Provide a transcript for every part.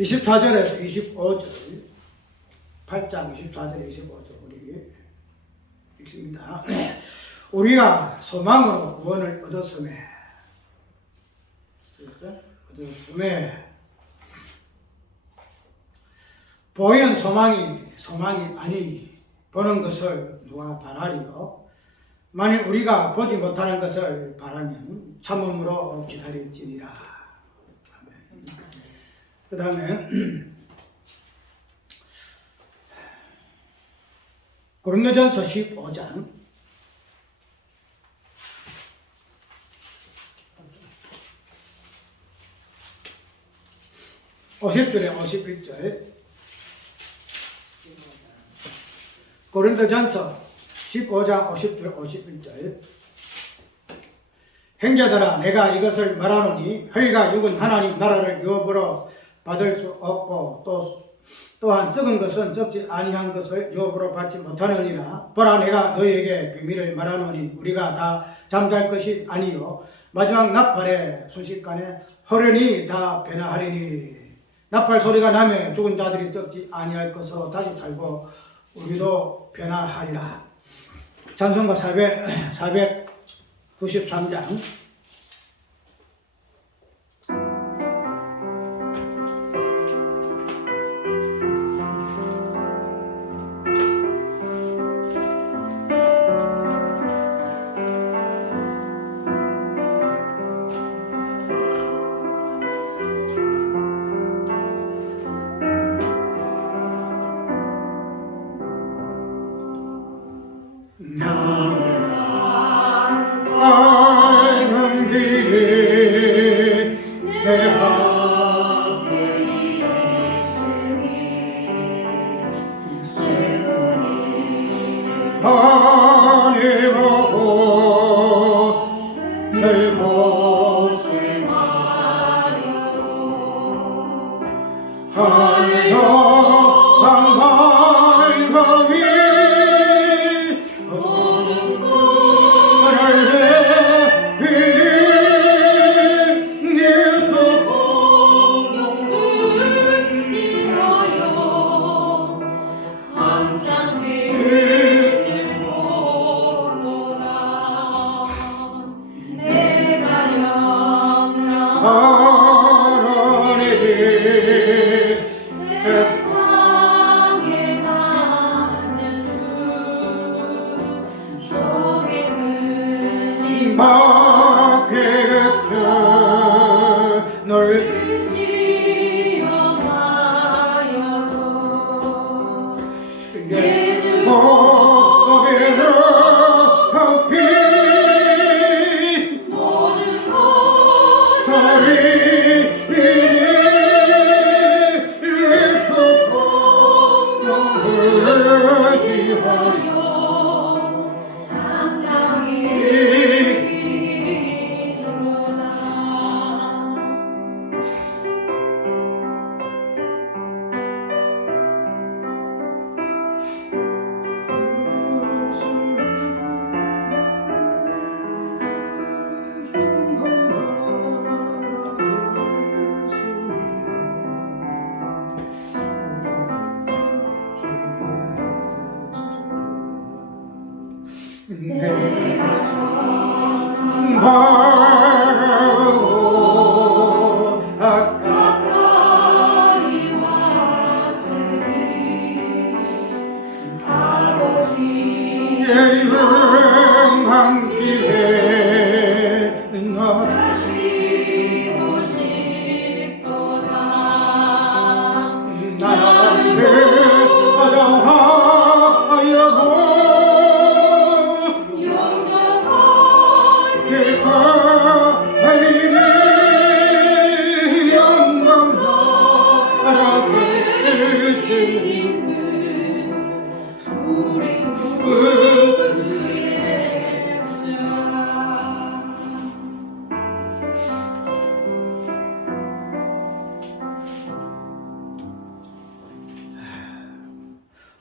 24절에서 25절, 8장 24절 25절 우리 읽습니다. 우리가 소망으로 구원을 얻었음에 보이는 소망이 아니니 보는 것을 누가 바라리요? 만일 우리가 보지 못하는 것을 바라면 참음으로 기다릴지니라. 그 다음에 고린도전서 15장 50절에 51절 고린도전서 15장 50절 51절 형제들아 내가 이것을 말하노니 혈과 육은 하나님 나라를 유업으로 받을 수 없고 또한 썩은 것은 썩지 아니한 것을 유업으로 받지 못하느니라. 보라 내가 너희에게 비밀을 말하노니 우리가 다 잠잘 것이 아니요 마지막 나팔의 순식간에 호련히 다 변화하리니 나팔 소리가 나면 죽은 자들이 썩지 아니할 것으로 다시 살고 우리도 변화하리라. 찬송가 493장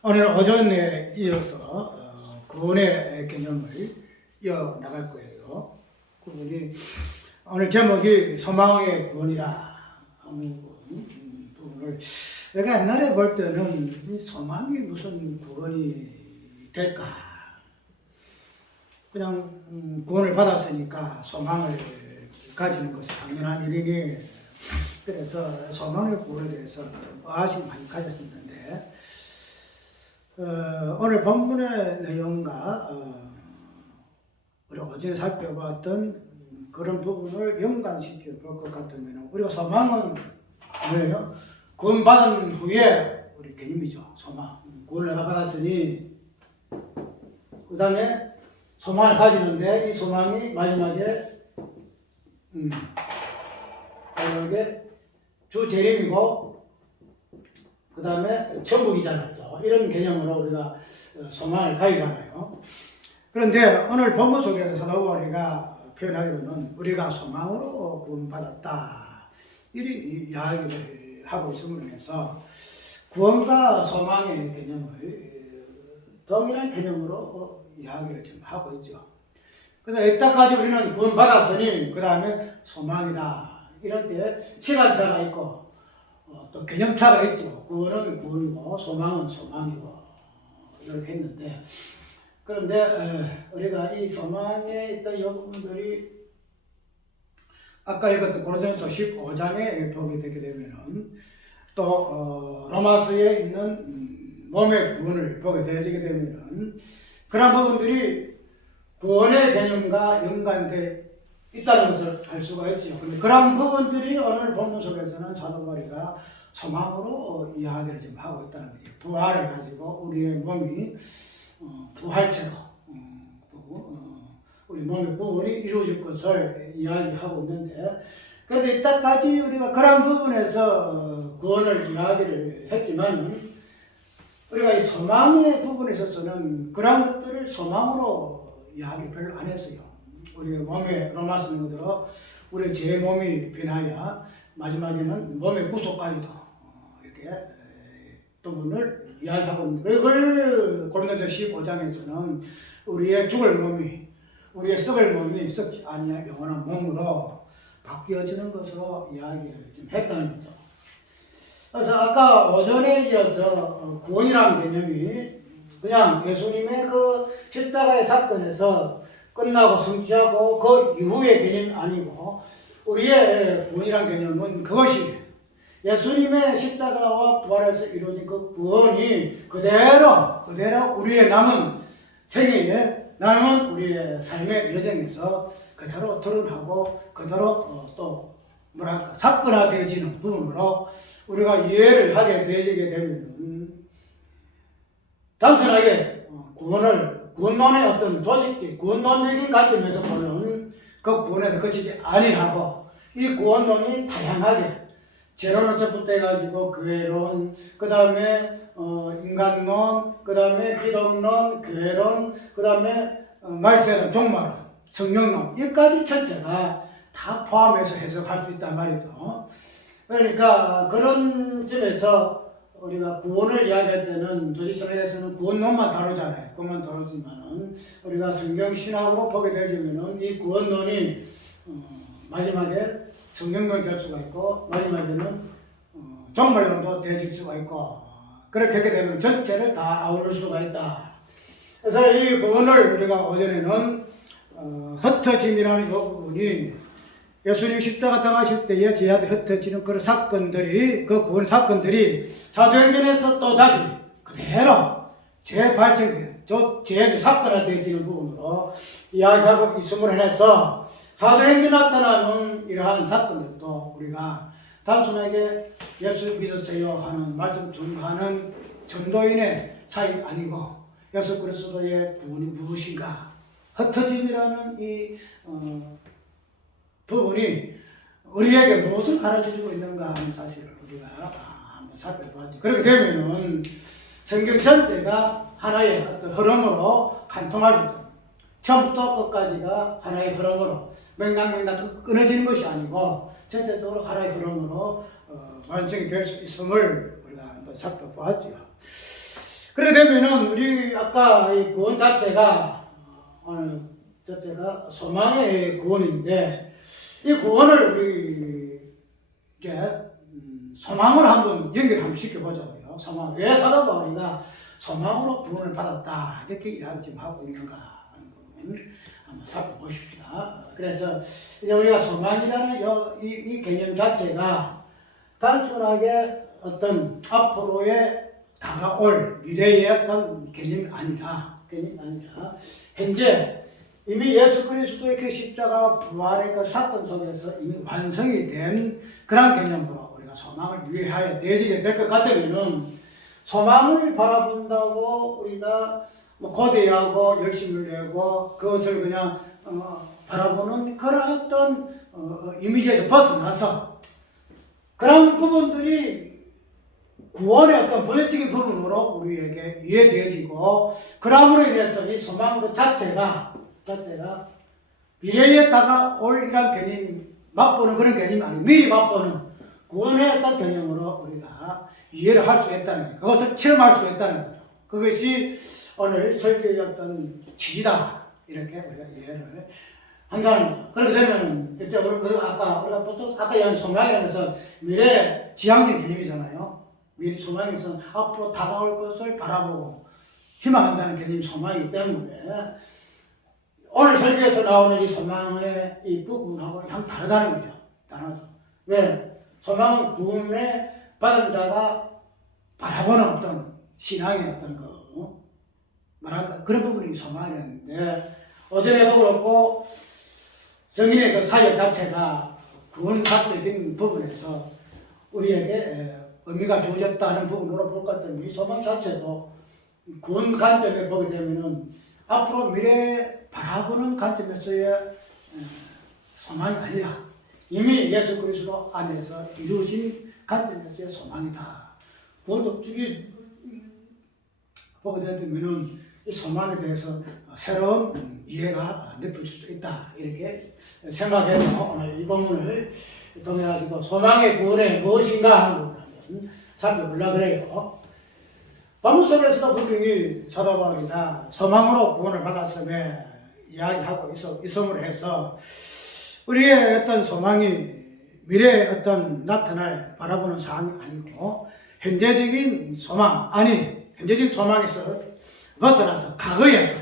오늘 오전에 이어서 구원의 개념을 이어나갈 거예요. 구원이 오늘 제목이 소망의 구원이라 하는 부분을 내가 옛날에 볼 때는 이 소망이 무슨 구원이 될까? 그냥 구원을 받았으니까 소망을 가지는 것이 당연한 일이니, 그래서 소망의 구원에 대해서 좀 의아심 많이 가졌었는데, 오늘 본문의 내용과 우리가 어제 살펴봤던 그런 부분을 연관시켜 볼 것 같으면, 우리가 소망은 뭐예요? 구원받은 후에 우리 개념이죠. 소망. 구원을 내가 받았으니 그 다음에 소망을 가지는데, 이 소망이 마지막에 주재림이고 그 다음에 천국이잖아요. 이런 개념으로 우리가 소망을 가지잖아요. 그런데 오늘 본문 속에서 사도 바울이가 표현하기로는 우리가 소망으로 구원받았다, 이 이야기를 하고 있음으로 해서 구원과 소망의 개념을 동일한 개념으로 이야기를 지금 하고 있죠. 그래서 이때까지 우리는 구원받았으니 그 다음에 소망이다, 이럴 때 시간차가 있고 또 개념차가 있죠. 구원은 구원이고 소망은 소망이고 이렇게 했는데, 그런데 우리가 이 소망에 있던 이 부분들이 아까 읽었던 고린도전서 15장에 보게 되게 되면은, 또 로마서에 있는 몸의 구원을 보게 되게 되면은, 그런 부분들이 구원의 개념과 연관되어 있다는 것을 알 수가 있죠. 그런데 그런 부분들이 오늘 본문 속에서는 사도 바울이가 소망으로 이야기를 지금 하고 있다는 거죠. 부활을 가지고 우리의 몸이 부활체로 우리 몸의 구원이 이루어질 것을 이야기하고 있는데, 그런데 이때까지 우리가 그런 부분에서 구원을 이야기를 했지만, 우리가 이 소망의 부분에 있어서는 그런 것들을 소망으로 이야기 별로 안 했어요. 우리 몸의 로마서 있는 것대로 우리 제 몸이 변하여 마지막에는 몸의 구속까지도 이렇게 부분을 이야기하고 있는데, 그걸 고린도전서 15장에서는 우리의 죽을 몸이, 우리의 썩을 몸이 썩지 아니할 영원한 몸으로 바뀌어지는 것으로 이야기를 좀 했다는 거죠. 그래서 아까 오전에 이어서 구원이라는 개념이 그냥 예수님의 그 십자가의 사건에서 끝나고 성취하고 그 이후의 개념이 아니고, 우리의 구원이라는 개념은 그것이 예수님의 십자가와 부활에서 이루어진 그 구원이 그대로 우리의 남은 생애에, 남은 우리의 삶의 여정에서 그대로 드러나고 그대로 또 뭐랄까 사건화되어지는 부분으로 우리가 이해를 하게 되게 되면, 단순하게 구원론의 어떤 조직적, 구원론적인 관점에서 보는 그 구원에서 그치지 아니하고, 이 구원론이 다양하게 제로노처부터 해가지고 교회론, 그 다음에 인간론, 그 다음에 기독론, 교회론, 그 다음에 말세론, 종말론, 성령론, 이까지 전체가 다 포함해서 해석할 수 있단 말이죠. 그러니까 그런 점에서 우리가 구원을 이야기할 때는 조지선에서는 구원론만 다루잖아요. 그것만 다루지만은 우리가 성경 신학으로 보게 되면은 이 구원론이 마지막에 성경론이 될 수가 있고, 마지막에는 종말론도 되질 수가 있고, 그렇게 하게 되면 전체를 다 아우를 수가 있다. 그래서 이 구원을 우리가 오전에는 흩어짐이라는 이 부분이 예수님 십자가 당하실 때에 제한테 흩어지는 그런 사건들이, 그 구원 사건들이 사도행전에서 또 다시 그대로 재발생된, 사건화되어지는 부분으로 이야기하고 있음을 해서, 사도행전에 나타나는 이러한 사건들도 우리가 단순하게 예수 믿으세요 하는 말씀 전하는 전도인의 사이 아니고, 예수 그리스도의 구원이 무엇인가, 흩어짐이라는 이 부분이 우리에게 무엇을 가르쳐주고 있는가 하는 사실을 우리가 한번 살펴보았죠. 그렇게 되면은 성경 전체가 하나의 어떤 흐름으로 관통할 수 있다. 처음부터 끝까지가 하나의 흐름으로 맹랑맹랑 끊어지는 것이 아니고 전체적으로 하나의 흐름으로 완성이 될 수 있음을 우리가 한번 살펴보았죠. 그렇게 되면은 우리 아까 이 구원 자체가 오늘 소망의 구원인데, 이 구원을 우리 이제 소망을 한번 연결 한번 시켜보자고요. 소망. 왜 사도 바울이가 소망으로 구원을 받았다 이렇게 이야기 좀 하고 있는가 하는 부분 한번 살펴보십시다. 그래서 이제 우리가 소망이라는 이 개념 자체가 단순하게 어떤 앞으로의 다가올 미래의 어떤 개념이 아니라 현재 이미 예수 그리스도의 그 십자가 부활의 그 사건 속에서 이미 완성이 된 그런 개념으로 우리가 소망을 위하여 되어지게 될 것 같으면은 소망을 바라본다고 우리가 뭐 고대하고 열심을 내고 그것을 그냥 바라보는 그런 어떤 이미지에서 벗어나서 그런 부분들이 구원의 어떤 본질적인 부분으로 우리에게 이해되어지고 그럼으로 인해서 이 소망 그 자체가 미래에 다가올 이런 개념 맛보는 그런 개념이 아니고 미리 맛보는 구원의 어떤 개념으로 우리가 이해를 할 수 있다는 거예요. 그것을 체험할 수 있다는 거죠. 그것이 오늘 설교의 어떤 취지다 이렇게 우리가 이해를 한다는 거죠. 그렇게 되면은 이제 우리가 보통 아까 얘기한 소망이라는 것은 미래 지향적인 개념이잖아요. 미래 소망에서는 앞으로 다가올 것을 바라보고 희망한다는 개념이 소망이기 때문에 오늘 설교에서 나오는 이 소망의 이 부분하고 양 다르다는 거죠. 다르죠. 왜? 소망은 구원의 받은 자가 바라보는 어떤 신앙의 어떤 뭐랄까 그런 부분이 소망이었는데 어제도 그렇고 성인의 그 사역 자체가 구원사적인 부분에서 우리에게 의미가 주어졌다는 부분으로 볼 것 같은 이 소망 자체도 구원 관점에 보게 되면은 앞으로 미래 바라보는 관점에서의 소망이 아니라 이미 예수 그리스도 안에서 이루어진 관점에서의 소망이다. 그것도 어떻게 보게 되면은 이 소망에 대해서 새로운 이해가 느낄 수도 있다. 이렇게 생각해서 오늘 이 본문을 통해가지고 소망의 구원이 무엇인가 하는 부분을 한번 살펴보려고 그래요. 본문 속에서도 분명히 사도 바울이 다 소망으로 구원을 받았음에 이야기하고 있음으로 해서 우리의 어떤 소망이 미래에 어떤 나타날 바라보는 사항이 아니고 현재적인 소망, 현재적인 소망에서 벗어나서 과거에서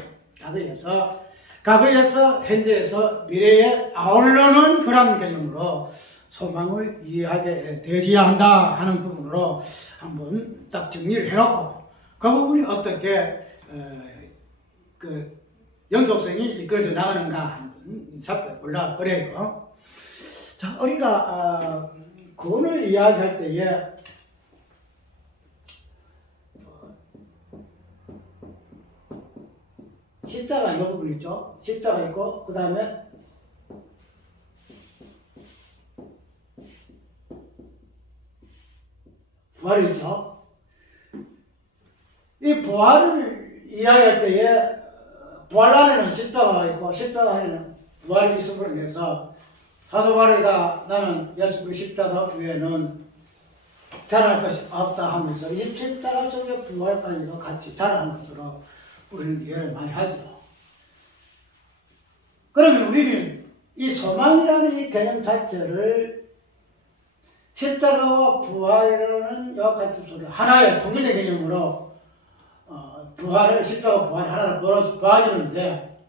현재에서 미래에 아울러는 그런 개념으로 소망을 이해하게 되어야 한다 하는 부분으로 한번 딱 정리를 해놓고 그 부분이 어떻게 그 영속성이 이끌어져 나가는가 한번 살펴보려고 그래요. 자, 우리가 구원을 이야기할 때에 십자가 이 부분 있죠. 십자가 있고 그 다음에 부활이 있죠. 이 부활을 이야기할 때에 부활 안에는 십자가가 있고 십자가 안에는 부활이 있음으로 인해서 사도 바울이가 나는 예수 그리스도 십자가 외에는 자랑할 것이 없다 하면서 이 십자가 속의 부활까지도 같이 자랑한 것으로 우리는 이해를 많이 하죠. 그러면 우리는 이 소망이라는 이 개념 자체를 십자가와 부활이라는 여러 가지 속에 하나의 통일된 개념으로 십자가 부활 하나를 보아주는데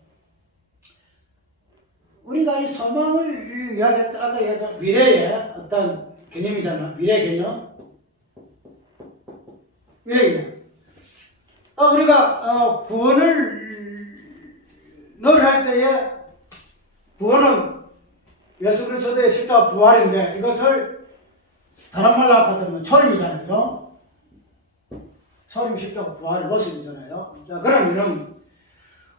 우리가 이 소망을 이야기했던 아까 얘기했던 미래의 어떤 개념이잖아. 미래 개념. 우리가 구원을 늘 할 때에 구원은 예수 그리스도의 십자가 부활인데 이것을 다른 말로 하면 초림이잖아요. 초림 십자가 부활의 모습이잖아요. 자, 그러면은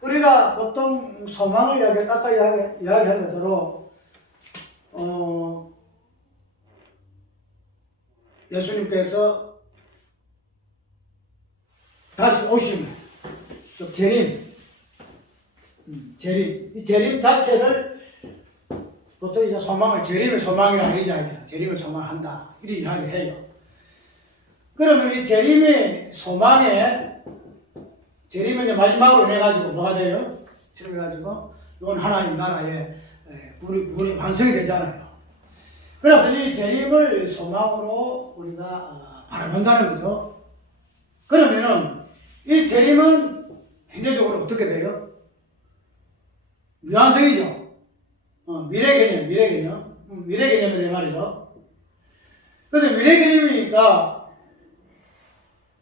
우리가 보통 소망을 아까 이야기한 것대로 예수님께서 다시 오시면 이 재림 자체를 보통 이제 소망을 재림의 소망이라고 이야기해요. 재림을 소망한다 이렇게 이야기해요. 그러면 이 재림의 소망에 재림을 이제 마지막으로 내가지고 뭐가 돼요? 재림해가지고 이건 하나님 나라의 구원이 완성이 되잖아요. 그래서 이 재림을 소망으로 우리가 바라본다는 거죠. 그러면은 이 재림은 현재적으로 어떻게 돼요? 유한성이죠. 미래 개념. 미래 개념이 말이죠. 그래서 미래 개념이니까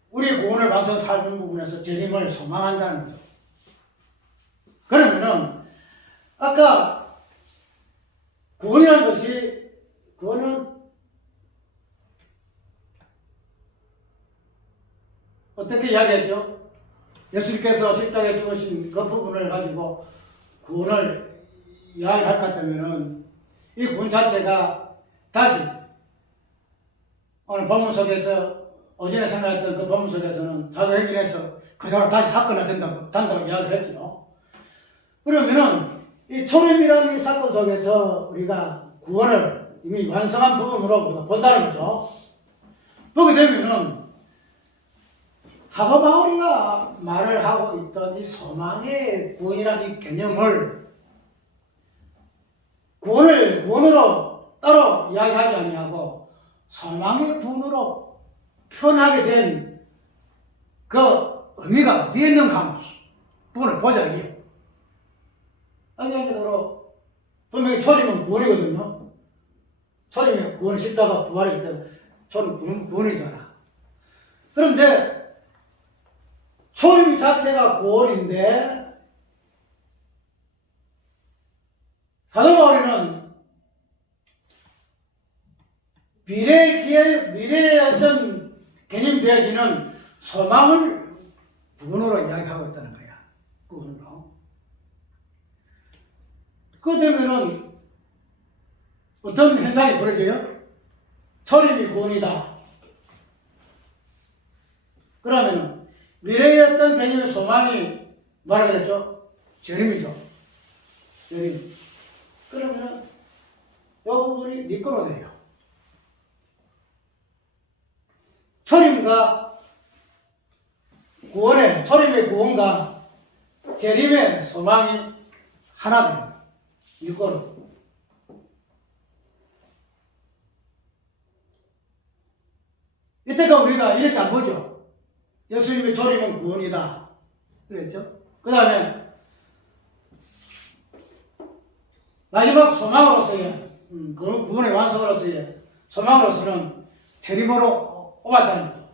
우리 구원을 받아서 살는 부분에서 재림을 소망한다는 거죠. 그러면은 아까 구원이라는 것이 그거는 어떻게 이야기했죠? 예수님께서 십자가에 죽으신 그 부분을 가지고 구원을 이야기할 것 같으면은 이 구원 자체가 다시 오늘 본문 속에서 어제에 생각했던 그 본문 속에서는 사도행전에서 그대로 다시 단다고 이야기를 했죠. 그러면은 이 초림이라는 이 사건 속에서 우리가 구원을 이미 완성한 부분으로 우리가 본다는 거죠. 보게 되면은 사도 바울이가 말을 하고 있던 이 소망의 구원이라는 이 개념을 구원으로 따로 이야기하지 아니하고 소망의 구원으로 표현하게 된 그 의미가 어디에 있는가 하는 부분을 보자 이게. 아니로 분명히 초림은 구원이거든요. 초림이 구원을 씹다가 부활이 있다. 초림 구원이잖아. 그런데 초림 자체가 구원인데 사도 바울은 미래의 어떤 개념이 되어지는 소망을 구원으로 이야기하고 있다는 거야. 구원으로. 그 되면은 어떤 현상이 벌어져요? 초림이 구원이다. 그러면은 미래의 어떤 개념의 소망이 뭐라 그랬죠? 재림이죠. 재림. 그러면은 이 부분이 니꺼로 돼요. 초림과 초림의 구원과 재림의 소망이 하나 됩니다. 니꺼로. 이때가 우리가 이렇게 안 보죠. 예수님의 초림은 구원이다. 그랬죠? 그 다음에 마지막 소망으로서의 구원의 완성으로서의 소망으로서는 재림으로 오갔다는 거죠.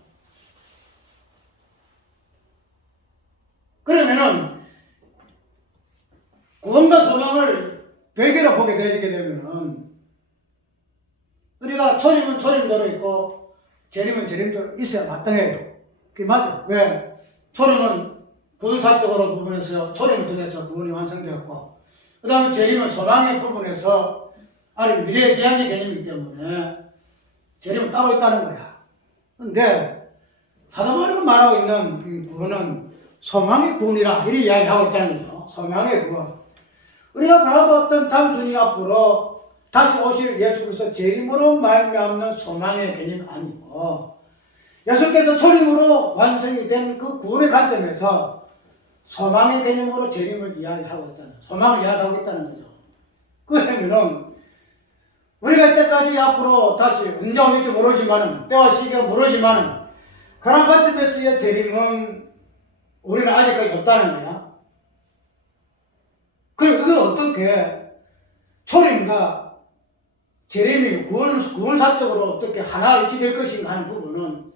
그러면은 구원과 소망을 별개로 보게 되게 되면은 우리가 초림은 초림대로 있고 재림은 재림대로 있어야 마땅해요. 그게 맞아. 왜? 초림은 구원사적으로 부분에서 초림을 통해서 구원이 완성되었고 그 다음에 재림은 소망의 부분에서 아니 미래의 제한의 개념이기 때문에 재림은 따로 있다는 거야. 근데 사도 바울이 말하고 있는 구원은 소망의 구원이라 이렇게 이야기하고 있다는 거죠. 소망의 구원. 우리가 바라봤던 단순히 앞으로 다시 오실 예수 그리스도 재림으로 말미암는 소망의 개념이 아니고 예수께서 초림으로 완성이 된 그 구원의 관점에서 소망의 개념으로 재림을 이야기하고 있다는, 소망을 이야기하고 있다는 거죠. 그러면은 우리가 이때까지 앞으로 다시 언제 오실지 모르지만은 때와 시기가 모르지만은 그런 관점에서의 재림은 우리는 아직까지 없다는 거야. 그럼 그걸 어떻게 초림과 재림이 구원사적으로 어떻게 하나 일치될 것인가 하는 부분은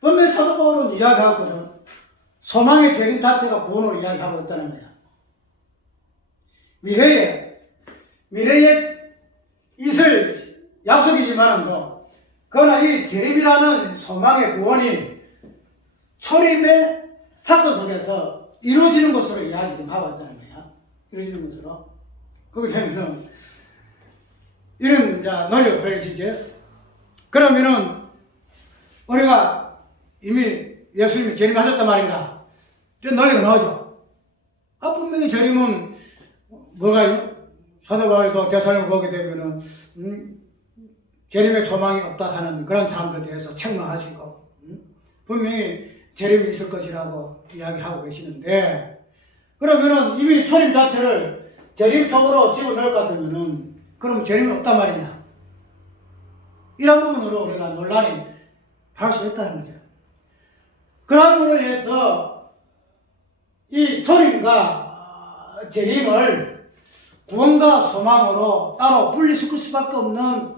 분명히 사도 바울은 이야기하거든. 소망의 재림 자체가 구원으로 이야기하고 있다는 거야. 미래에 있을 약속이지만은 그러나 이 재림이라는 소망의 구원이 초림의 사건 속에서 이루어지는 것으로 이야기 좀 하고 있다는 거야. 이루어지는 것으로. 그렇게 되면은 이런 논리가 펼치죠. 그러면은 우리가 이미 예수님이 재림하셨단 말인가? 이런 논리가 나오죠. 분명히 재림은 뭐가요? 사도 바울도 대사를 보게 되면은 재림의 소망이 없다 하는 그런 사람들에 대해서 책망하시고 분명히 재림이 있을 것이라고 이야기하고 계시는데 그러면은 이미 초림 자체를 재림 속으로 집어넣을 것 같으면은 그럼 재림이 없단 말이냐? 이런 부분으로 우리가 논란이 발생했다는 거죠. 그런 부분에 대해서 이 초림과 재림을 구원과 소망으로 따로 분리시킬 수밖에 없는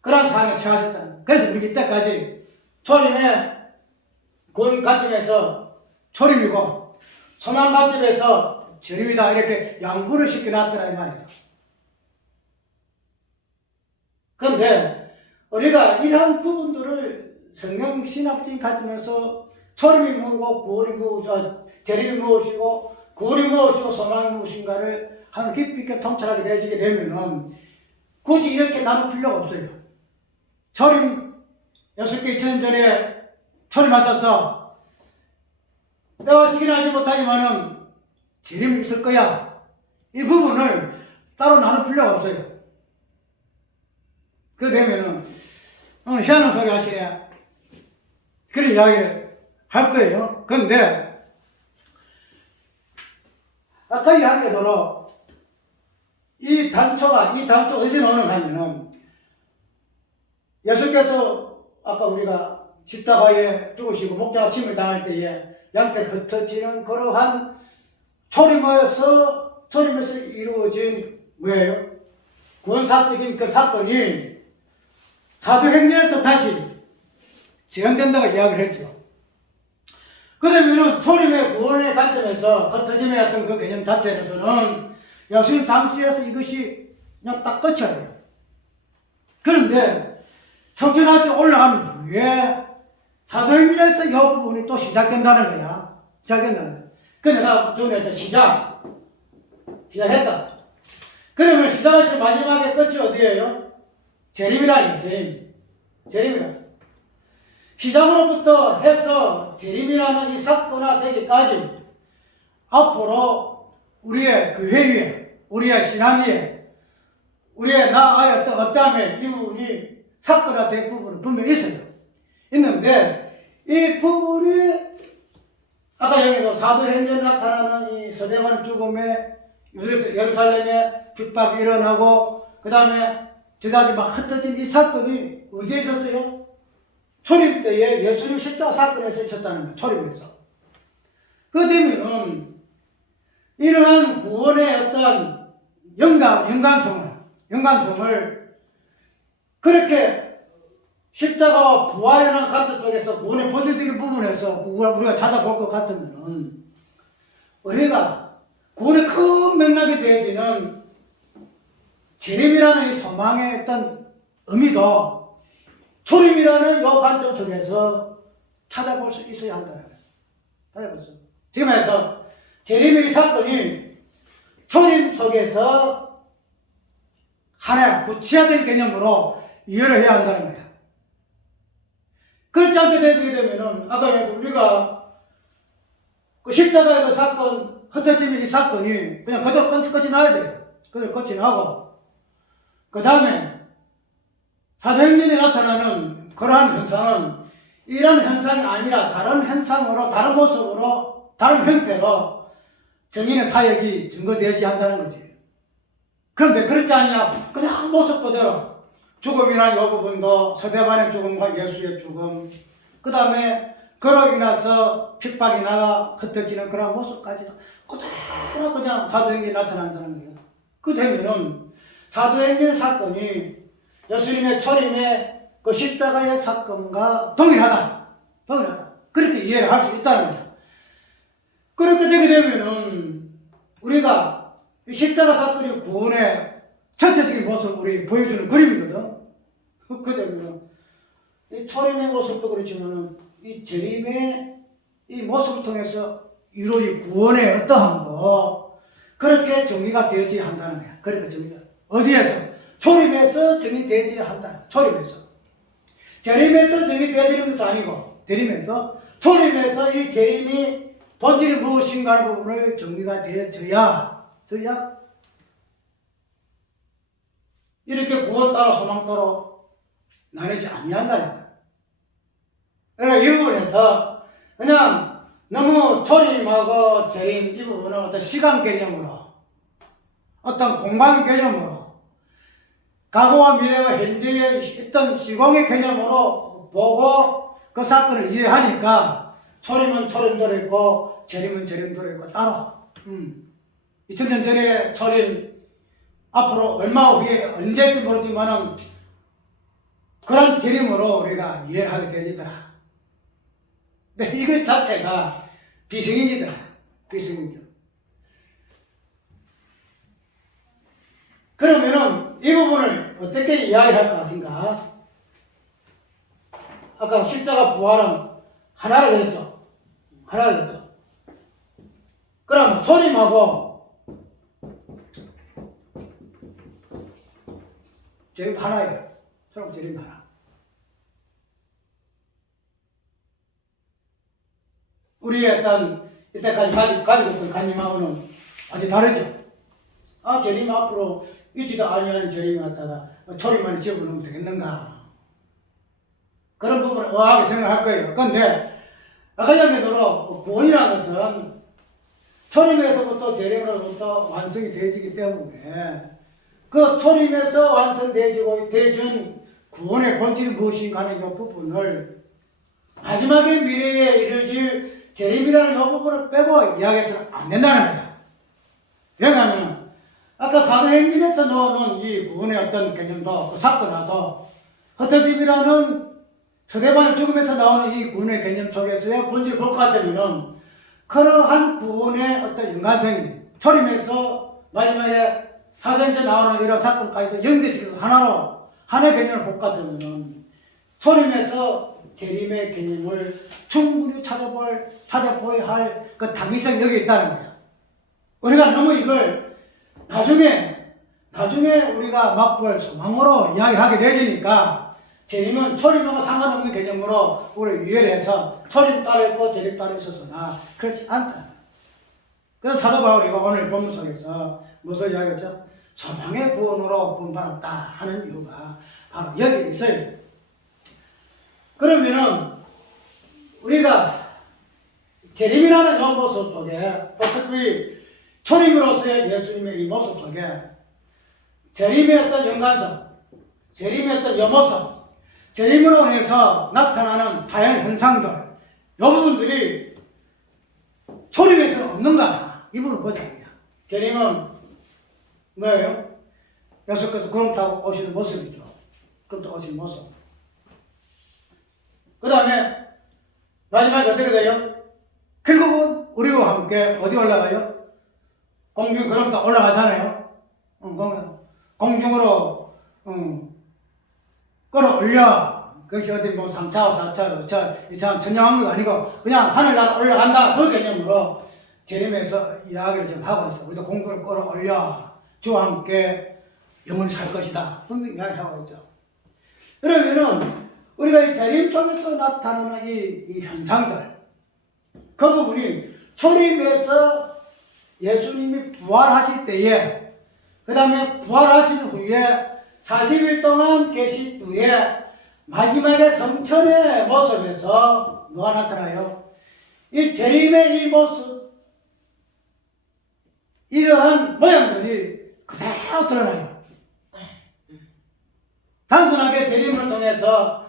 그런 상황에 처하셨다는 거예요. 그래서 우리 이때까지 초림의 구원 관점에서 초림이고 소망 관점에서 재림이다 이렇게 양분을 시켜놨더라 이 말이에요. 그런데 우리가 이러한 부분들을 성경 신학적인 관점에서 초림이 뭐고 구원이 무엇이고 재림이 무엇이고 구원이 무엇이고 소망이 무엇인가를 한 깊이 있게 통찰하게 되어지게 되면은 굳이 이렇게 나눌 필요가 없어요. 초림 6개 2000년 전에 초림하셔서 때와 시기는 알지 못하지만은 재림이 있을 거야. 이 부분을 따로 나눌 필요가 없어요. 그 되면은 희한한 소리 하시네. 그런 이야기를 할 거예요. 그런데 아까 이야기한 대로 이 단초가 어디서 나오는가 하면은 예수께서 아까 우리가 십자가에 죽으시고 목자가 침을 당할 때에 양떼 흩어지는 그러한 초림에서 이루어진 뭐예요? 구원사적인 그 사건이 사도행전에서 다시 재현된다고 이야기를 했죠. 그러면은 초림의 구원의 관점에서 흩어짐의 어떤 그 개념 자체에서는 예수님 당시에서 이것이 그냥 딱 끝이야 돼요. 그런데 성천하시 올라가면 왜 사도행전에서 이 부분이 또 시작된다는 거야. 시작된다는 거야. 그 내가 전에 시작했다. 그러면 시작하실 마지막에 끝이 어디예요? 재림이라 재림이라. 시작으로부터 해서 재림이라는 이 사건화 되기까지 앞으로 우리의 교회 위에, 우리의 신앙 위에, 우리의 나아의 어떠함에 이 부분이 사건화 된 부분은 분명히 있어요. 있는데 이 부분이 아까 여기서 사도행전에 나타나는 이 서대원 죽음에 예루살렘에 핍박이 일어나고 그 다음에 저자들이 막 흩어진 이 사건이 어디에 있었어요? 초림 때에 예수님 십자가 사건에서 있었다는 거예요. 초림에서. 그 되면은 이러한 구원의 어떤 연관성을 그렇게 십자가와 부활이라는 관점 속에서 구원의 본질적인 부분에서 우리가 찾아볼 것 같으면은 우리가 구원의 큰 맥락이 되어지는 재림이라는 이 소망의 어떤 의미도 초림이라는 이 관점 속에서 찾아볼 수 있어야 한다는 거예요. 찾아볼 수. 지금에서 재림의 사건이 초림 속에서 하나의 구체화된 개념으로 이해를 해야 한다는 거예요. 그렇지 않게 되게 되면은 아까 우리가 그 십자가의 그 사건 흩어지는 이 사건이 그냥 그저 끝이 나야 돼요. 그래서 끝이 나고 그 다음에 사도행전에 나타나는 그러한 현상은 이런 현상이 아니라 다른 현상으로, 다른 모습으로, 다른 형태로 정인의 사역이 증거되어야지 한다는 거지. 그런데 그렇지 않냐? 그냥 모습 그대로 죽음이라는 이 부분도 서대반의 죽음과 예수의 죽음, 그 다음에 그로 인해서 핍박이 나가 흩어지는 그런 모습까지도 그대로 그냥 사도행전에 나타난다는 거예요. 그 되면은 사도행전 사건이 예수님의 초림의 그 십자가의 사건과 동일하다. 그렇게 이해를 할 수 있다는 거예요. 그렇게 되게 되면은 우리가 이 십자가 사건이 구원의 전체적인 모습을 우리 보여주는 그림이거든. 그렇게 되면은 이 초림의 모습도 그렇지만은 이 재림의 이 모습을 통해서 이루어진 구원의 어떠함도 그렇게 정리가 되어져야 한다는 거야. 그러니까 정리가 어디에서? 초림에서 정리되어져야 한다. 초림에서. 재림에서 정리되어지는 것은 아니고 재림에서 초림에서 이 재림이 본질이 무엇인가 하는 부분을 정리가 되어져야 이렇게 구원 따로 소망 따로 나뉘지 아니한다는 거야. 그러니까 이 부분에서 그냥 너무 초림하고 재림 이 부분은 어떤 시간 개념으로 어떤 공간 개념으로 과거와 미래와 현재의 있던 시공의 개념으로 보고 그 사건을 이해하니까 초림은 초림대로 있고 재림은 재림대로 있고 따로 2000년 전에 초림 앞으로 얼마 후에 언제일지 모르지만은 그런 재림으로 우리가 이해를 하게 되더라. 근데 이것 자체가 비승인이더라. 비승인이죠. 그러면은 이 부분을 어떻게 이야기를 할 것 같은가? 아까 십자가 부활은 하나로 되었죠. 하나로 되었죠. 그럼 초림하고 재림 하나예요. 서로 재림 하나. 우리의 어떤 이때까지 가지고 있던 관념하고는 아주 다르죠. 재림 앞으로 있지도 않으면 재림을 갖다가 초림만 집어넣으면 되겠는가. 그런 부분을 의아하게 생각할 거예요. 그런데 아까 전에도 구원이라는 것은 초림에서부터 재림으로부터 완성이 되어지기 때문에 그 초림에서 완성되어진 구원의 본질이 무엇인가 하는 이 부분을 마지막에 미래에 이루어질 재림이라는 이 부분을 빼고 이야기해서는 안 된다는 거야. 왜냐하면 아까 사도행전에서 나오는 이 구원의 어떤 개념도 그 사건화도 흩어짐이라는 스데반의 죽음에서 나오는 이 구원의 개념 속에서의 본질을 볼 것 같으면은 그러한 구원의 어떤 연관성이 초림에서 마지막에 사도행전 나오는 이런 사건까지도 연결시켜서 하나의 개념을 볼 것 같으면은 초림에서 재림의 개념을 충분히 찾아보아야 할 그 당위성이 여기 있다는 거야. 우리가 너무 이걸 나중에 우리가 맛볼 소망으로 이야기를 하게 되니까 재림은 초림하고 상관없는 개념으로 우리 이해를 해서 초림 따로 있고 재림 따로 있어서나 그렇지 않다. 그래서 사도 바울이 오늘 본문 속에서 무슨 이야기였죠? 소망의 구원으로 구원받았다 하는 이유가 바로 여기 있어요. 그러면은 우리가 재림이라는 이 모습 속에 특히 초림으로서의 예수님의 이 모습 속에 재림의 어떤 연관성, 재림의 어떤 여모성, 재림으로 인해서 나타나는 다양한 현상들, 이 부분들이 초림에서는 없는가? 이 부분을 보자. 재림은 뭐예요? 여섯께서 구름 타고 오시는 모습이죠. 구름 타고 오시는 모습. 그 다음에 마지막에 어떻게 돼요? 결국은 우리와 함께 어디 올라가요? 공중 구름 타고 올라가잖아요. 공중으로 끌어올려. 그것이 어디 뭐 3차, 4차, 5차, 2차 전념한 거 아니고 그냥 하늘나라 올라간다. 그 개념으로 재림에서 이야기를 좀 하고 있어요. 우리도 공중을 끌어올려. 주와 함께 영원히 살 것이다. 분명히 이야기하고 있죠. 그러면은 우리가 이 재림 속에서 나타나는 이 현상들, 그 부분이 초림에서 예수님이 부활하실 때에, 그 다음에 부활하신 후에 40일 동안 계신 후에 마지막에 성천의 모습에서 뭐가 나타나요? 이 재림의 이 모습, 이러한 모양들이 그대로 드러나요. 단순하게 재림을 통해서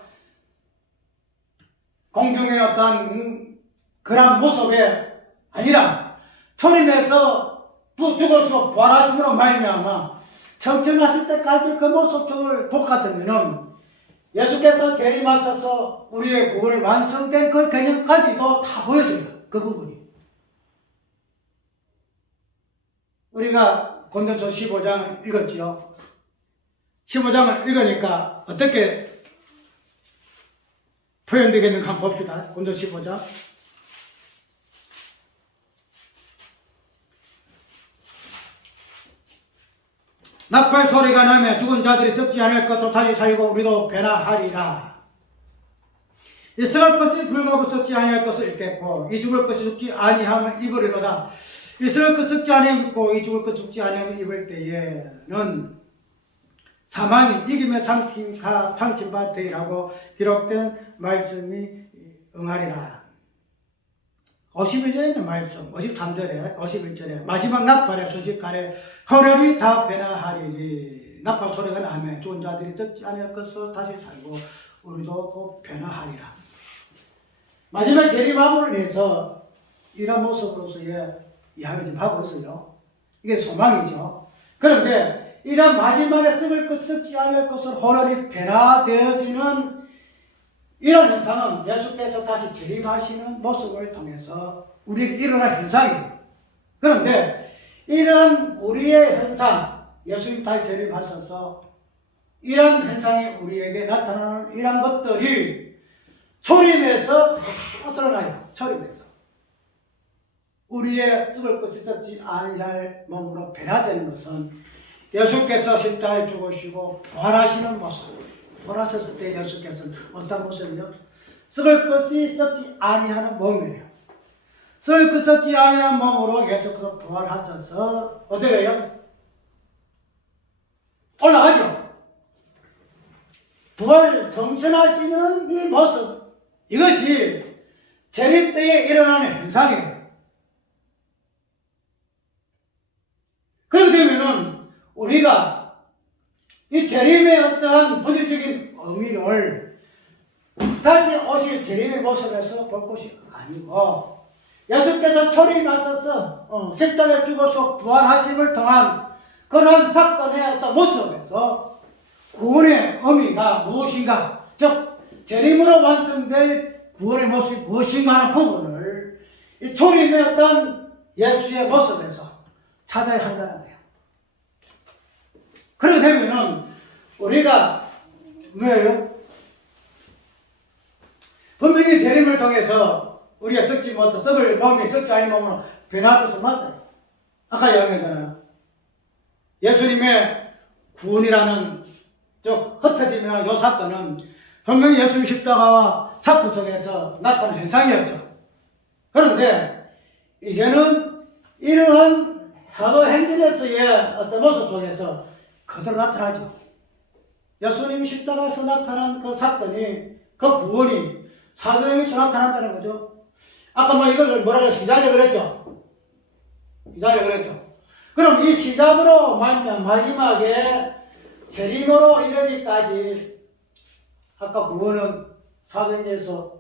공중의 어떤 그런 모습에 아니라 초림에서 죽어서 부활하심으로 말미암아 성천하실 때까지 그 모습을 볼 것 같으면은 예수께서 재림하셔서 우리의 구원을 완성된 그 개념까지도 다 보여줘요. 그 부분이. 우리가 고린도서 15장을 읽었지요. 15장을 읽으니까 어떻게 표현되겠는가 한번 봅시다. 고린도서 15장. 나팔 소리가 나며 죽은 자들이 썩지 않을 것으로 다시 살고 우리도 변화하리라. 이 썩을 것이 불가고 썩지 아니할 것을 읽겠고 이 죽을 것이 죽지 아니하면 입으리로다. 이 썩을 것 썩지 아니하면 입고 이 죽을 것 죽지 아니하면 입을 때에는 사망이 이기며 삼킴바 되리라고 기록된 말씀이 응하리라. 51절에 있는 말씀, 53절에, 51절에 마지막 나팔의 소식간에 혈혈이 다 변화하리니 나팔 소리가 나면 죽은 자들이 듣지 아니할 것을 다시 살고 우리도 곧 변화하리라. 마지막 재림함을 위해서 이런 모습으로서의 이야기를 좀 하고 있어요. 이게 소망이죠. 그런데 이런 마지막에 썩을 것 썩지 않을 것을 호련히 변화되어지는 이런 현상은 예수께서 다시 재림하시는 모습을 통해서 우리에게 일어날 현상이에요. 그런데 이런 우리의 현상, 예수님 다시 재림하셔서 이런 현상이 우리에게 나타나는 이런 것들이 초림에서 다 드러나요. 초림에서. 우리의 썩을 것이 썩지 아니할 몸으로 변화되는 것은 예수께서 십자가에 죽으시고 부활하시는 모습. 부활하셨을 때 예수께서는 어떤 모습이요? 썩을 것이 썩지 아니하는 몸이에요. 썩을 것 썩지 아니하는 몸으로 예수께서 부활하셔서 어떻게 해요? 올라가죠. 부활 성천하시는 이 모습, 이것이 재림 때에 일어나는 현상이에요. 그렇게 되면은 우리가 이 재림의 어떠한 본질적인 의미를 다시 오실 재림의 모습에서 볼 것이 아니고 예수께서 초림하셔서 십자가에 죽어서 부활하심을 통한 그런 사건의 어떤 모습에서 구원의 의미가 무엇인가, 즉 재림으로 완성될 구원의 모습이 무엇인가 하는 부분을 이 초림의 어떤 예수의 모습에서 찾아야 한다는 거예요. 그렇게 되면은 우리가 뭐예요? 분명히 재림을 통해서 우리가 썩지 못한 썩을 몸이 썩지 않은 몸으로 변할 것은 맞아요. 아까 이야기했잖아요. 예수님의 구원이라는 즉 흩어짐이라는 이 사건은 분명히 예수님 십자가와 사건 속에서 나타난 현상이었죠. 그런데 이제는 이러한 사도 행전에서의 어떤 모습 속에서 그대로 나타나죠. 예수님 십자가에서 나타난 그 사건이, 그 구원이 사도행전에서 나타난다는 거죠. 아까 뭐 이걸 뭐라고 시작을 그랬죠. 시작을 그랬죠. 그럼 이 시작으로 마지막에 재림으로 이르기까지 아까 구원은 사도행전에서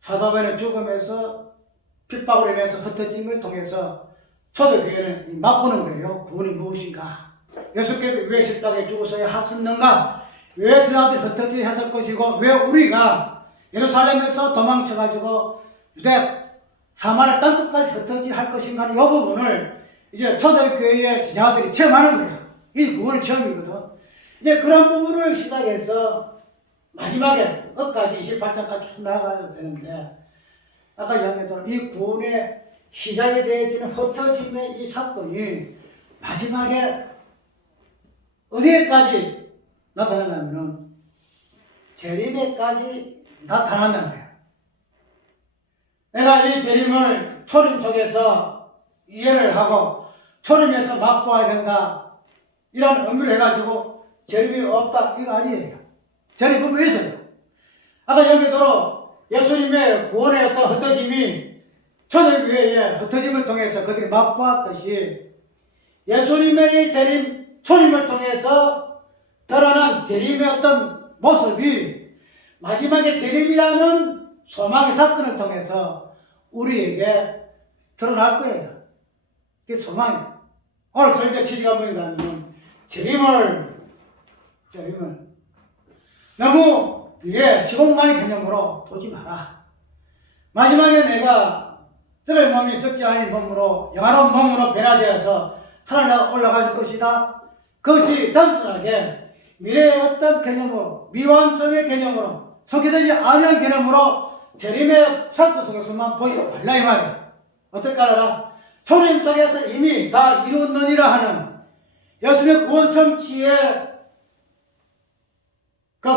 사도행전의 죽음에서 핍박으로 인해서 흩어짐을 통해서 초대교회는 맛보는 거예요. 구원이 무엇인가? 예수께서 왜 십자가에 죽어서야 하셨는가? 왜 저자들이 흩어지게 했을 것이고 왜 우리가 예루살렘에서 도망쳐가지고 유대 사마리아 땅끝까지 흩어지게 할 것인가 하는 이 부분을 이제 초대교회의 지자들이 체험하는 거예요. 이 구원의 체험이거든. 이제 그런 부분을 시작해서 마지막에 끝까지 28장까지 쭉 나가야 되는데 아까 이야기했던 이 구원의 시작이 되어지는 흩어짐의 이 사건이 마지막에 어디에까지 나타나냐면은 재림에까지 나타난다는 거예요. 내가 이 재림을 초림 속에서 이해를 하고 초림에서 맛보아야 된다 이런 의미를 해가지고 재림이 없다 이거 아니에요. 재림이 분명히 있어요. 아까 얘기대로 예수님의 구원의 어떤 흩어짐이 초대교회의 흩어짐을 통해서 그들이 맛보았듯이 예수님의 이 재림, 초림을 통해서 드러난 재림의 어떤 모습이 마지막에 재림이라는 소망의 사건을 통해서 우리에게 드러날 거예요. 이게 소망이에요. 오늘 설교 취지가 뭔가 하면 재림을 너무 위에 시공간의 개념으로 보지 마라. 마지막에 내가 썩을 몸이 썩지 않은 몸으로 영화로운 몸으로 변화되어서 하늘나라 올라갈 것이다. 그것이 단순하게 미래의 어떤 개념으로 미완성의 개념으로 성취되지 않은 개념으로 재림의 사건 속에서만 보지 말라 이 말이에요. 어떨까 알아? 초림 속에서 이미 다 이루었느니라 하는 예수님의 구원 성취의 그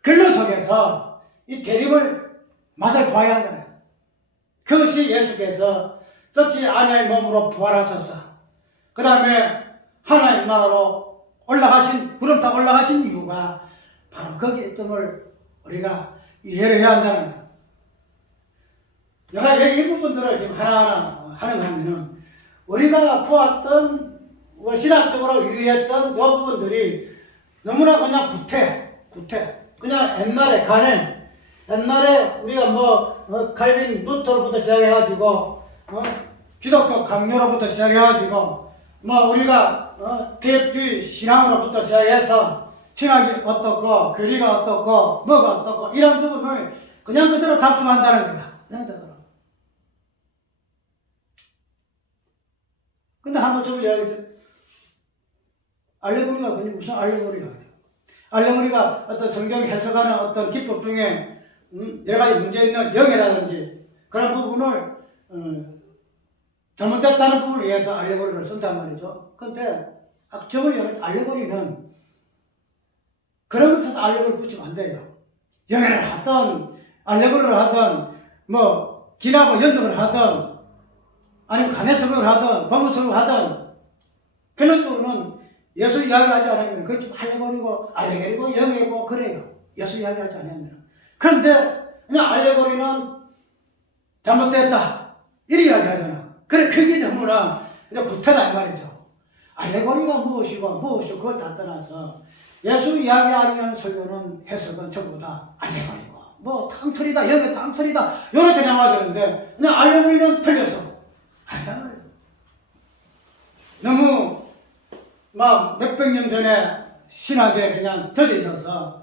근로 속에서 이 재림을 맛을 보아야 한다는 거예요. 그것이 예수께서 썩지 않은 몸으로 부활하셔서 그 다음에 하나님 나라로 올라가신 구름 타고 올라가신 이유가 바로 거기에 있던 걸 우리가 이해를 해야 한다는 거예요. 내가 이 부분들을 지금 하나하나 하는가 하면은 우리가 보았던 신학적으로 유의했던 이 부분들이 너무나 그냥 구태. 그냥 옛날에 옛날에 우리가 칼빈 루터로부터 시작해가지고, 기독교 강요로부터 시작해가지고, 우리가, 개혁주의 신앙으로부터 시작해서, 신학이 어떻고, 교리가 어떻고, 뭐가 어떻고, 이런 부분을 그냥 그대로 답습한다는 거야. 근데 한번 좀 이야기해. 알레고리가 무슨 알레고리야? 알레고리가 어떤 성경 해석하는 어떤 기법 중에 여러 가지 문제 있는 영예라든지 그런 부분을 잘못됐다는 부분을 위해서 알레고리를 쓴단 말이죠. 근데 저번에 알레고리는 그런 것에서 알레고리 붙이면 안 돼요. 영예를 하든 알레고리를 하든 기나고 연극을 하든 아니면 간해설을 하든 범어설을 하든 결론적으로는 예수 이야기하지 않으면 그게 좀 알레고리고 영예고 그래요. 예수 이야기하지 않으면. 그런데 그냥 알레고리는 잘못됐다 이렇게 이야기하잖아. 그래 그게 너무나 구태다 이 말이죠. 알레고리가 무엇이고 그걸 다 떠나서 예수 이야기하려는 설교는 해석은 전부 다 알레고리고 탕틀이다 영예 탕틀이다 이렇게 나와야 되는데 그냥 알레고리는 틀렸어. 너무 몇백 년 전에 신학에 그냥 젖어 있어서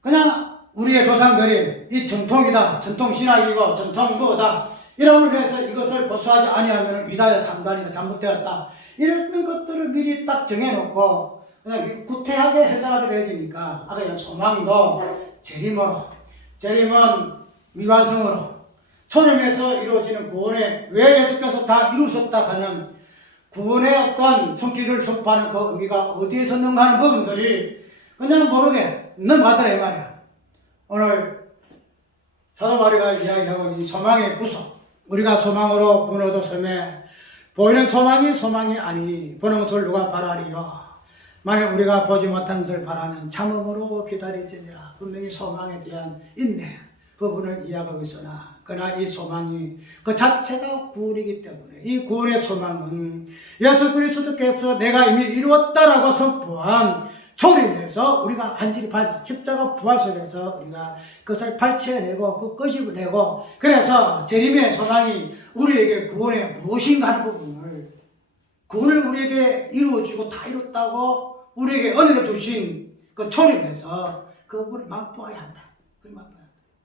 그냥 우리의 조상들이 이 전통이다, 전통 신학이고 전통 뭐다 이런 걸 해서 이것을 고수하지 아니하면 위다야 상단이다 잘못되었다 이런 것들을 미리 딱 정해놓고 그냥 구태하게 해석하게 되어지니까 아까 그냥 소망도 재림은 미완성으로 초림에서 이루어지는 구원에 왜 예수께서 다 이루셨다 하는 구원의 어떤 성질을 선포하는 그 의미가 어디에서 있는가 하는 부분들이 그냥 모르게 넘어가더라 이 말이야. 오늘 사도 바울이가 이야기하고 이 소망의 구속 우리가 소망으로 부는 얻었음에 보이는 소망이 아니니 보는 것을 누가 바라리요. 만일 우리가 보지 못한 것을 바라면 참음으로 기다릴지니라. 분명히 소망에 대한 인내 부분을 이야기하고 있으나 그러나 이 소망이 그 자체가 구원이기 때문에 이 구원의 소망은 예수 그리스도께서 내가 이미 이루었다라고 선포한 초림에서 우리가 한질이 십자가 부활 속에서 우리가 그것을 발췌해내고 끄집어내고 그래서 재림의 소망이 우리에게 구원의 무엇인가 하는 부분을 구원을 우리에게 이루어주고 다 이뤘다고 우리에게 은혜를 주신 그 초림에서 그 부분을 맛보아야 한다.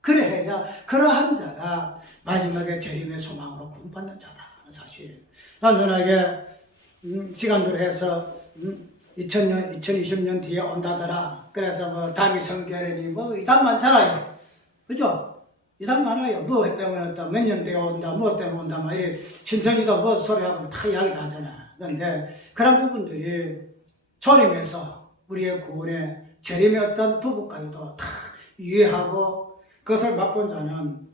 그래야 그러한 자가 마지막에 재림의 소망으로 구원받는 자다는 사실. 단순하게 시간들을 해서 2020년 뒤에 온다더라. 그래서 담이 성결이니 이단 많잖아요. 그죠? 이단 많아요. 뭐 때문에 몇 년 뒤에 온다, 뭐 때문에 온다, 이래 신천지도 소리하고 다 이야기 다 하잖아. 그런데 그런 부분들이 초림에서 우리의 구원의 재림의 어떤 부분까지도 다 이해하고 그것을 맛본 자는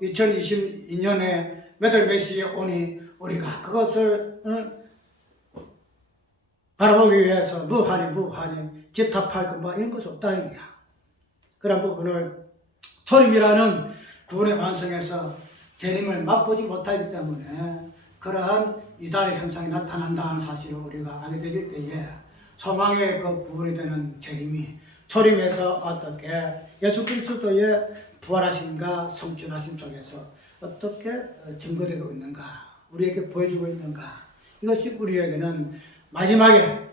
2022년에 몇월 시에 오니 우리가 그것을 바라보기 위해서 무하니 집탑할 거 이런 것이 없다는 거야. 그런 부분을 초림이라는 구원의 완성에서 재림을 맛보지 못하기 때문에 그러한 이달의 현상이 나타난다는 사실을 우리가 알게 될 때에 소망의 그 구원이 되는 재림이 초림에서 어떻게 예수 그리스도의 부활하심과 성취하심 속에서 어떻게 증거되고 있는가, 우리에게 보여주고 있는가, 이것이 우리에게는 마지막에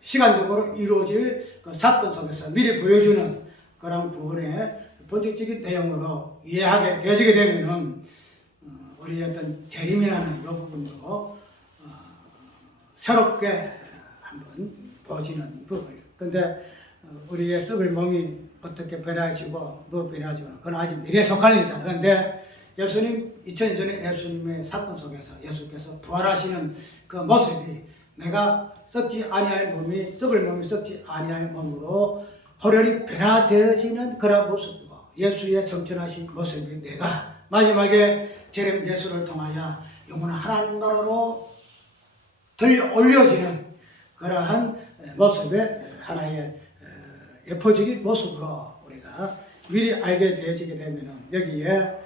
시간적으로 이루어질 그 사건 속에서 미리 보여주는 그런 구원의 본질적인 내용으로 이해하게 되어지게 되면은 우리의 어떤 재림이라는 이 부분도 새롭게 한번 보지는 부분이에요. 근데 우리의 썩을 몸이 어떻게 변화지고 뭐 변화지고 그건 아직 미래에 속할 일이잖아요. 그런데 예수님 2000년 전에 예수님의 사건 속에서 예수께서 부활하시는 그 모습이 내가 썩지 아니할 몸이 썩을 몸이 썩지 아니할 몸으로 호련히 변화되어지는 그런 모습이고 예수의 성천하신 모습이 내가 마지막에 재림 예수를 통하여 영원한 하나님 나라로 들려 올려지는 그러한 모습의 하나의 예포적인 모습으로 우리가 미리 알게 되어지게 되면 여기에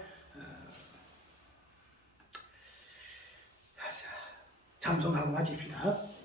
참석하고 마칩시다.